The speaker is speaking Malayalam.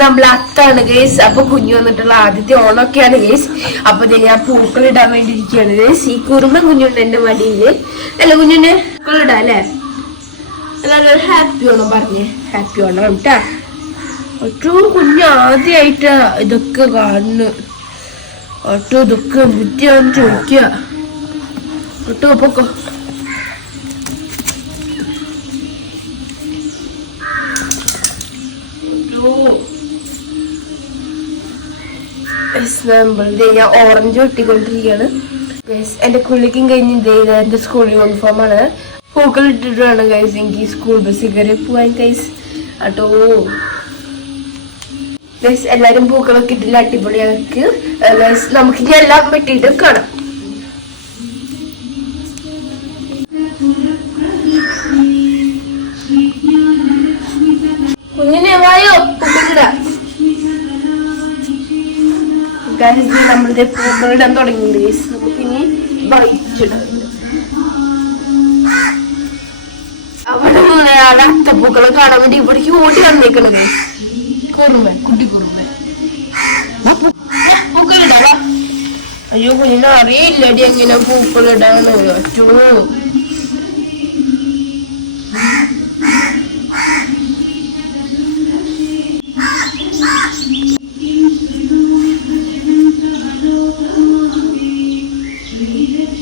നമ്മൾ അത്താണ് ഗേസ് അപ്പൊ കുഞ്ഞു വന്നിട്ടുള്ള ആദ്യത്തെ ഓണൊക്കെയാണ് ഗേസ് അപ്പൊ ഞാൻ പൂക്കൾ ഇടാൻ വേണ്ടി ഇരിക്കുകയാണ് ഗേസ് ഈ കുറുമ്പ കുഞ്ഞുണ്ട് എന്റെ മടിയിൽ. അല്ല കുഞ്ഞുണ്ട് പൂക്കൾ ഇടാം അല്ലേ? എല്ലാവരും ഹാപ്പി ഓണം പറഞ്ഞേ. ഹാപ്പി ഓണം കേട്ടാ ഏറ്റവും കുഞ്ഞ് ആദ്യമായിട്ടാ ഇതൊക്കെ കാണുന്നു. ഏറ്റവും ഇതൊക്കെ ബുദ്ധിയാണെന്ന് ചോദിക്കുക ഒട്ടോ പൊക്കോ ഞാൻ ഓറഞ്ച് വെട്ടിക്കൊണ്ടിരിക്കുകയാണ് എന്റെ കുളിക്കും കഴിഞ്ഞ് ഇതേ എന്റെ സ്കൂൾ യൂണിഫോം ആണ്. പൂക്കൾ ഇട്ടിട്ട് വേണം ഗൈസ് എനിക്ക് സ്കൂൾ ബസ്സിൽ കയറി പോവാൻ കൈസ് അട്ടോ എല്ലാരും പൂക്കളൊക്കെ ഇട്ടില്ല അടിപൊളിയാക്ക്. നമുക്ക് ഇനി എല്ലാം വെട്ടിയിട്ട് കാണാം. ഗൈസ് നമ്മളുടെ പൂക്കളിടാൻ തുടങ്ങി ഗൈസ് നമുക്ക് ഇനി വൈറ്റിടാം അവിടെ നിന്ന് അവിടെ അത്തപ്പൂക്കളെ കാണാൻ വേണ്ടി ഇവിടേക്ക് ഓടി വന്നേക്കണത്. കുറുമ കുട്ടി കുറുമ പൂക്കളിടാ. അയ്യോ കുഞ്ഞിനെ അറിയില്ലടി എങ്ങനെ പൂക്കളിടാന്ന്. ഒറ്റോ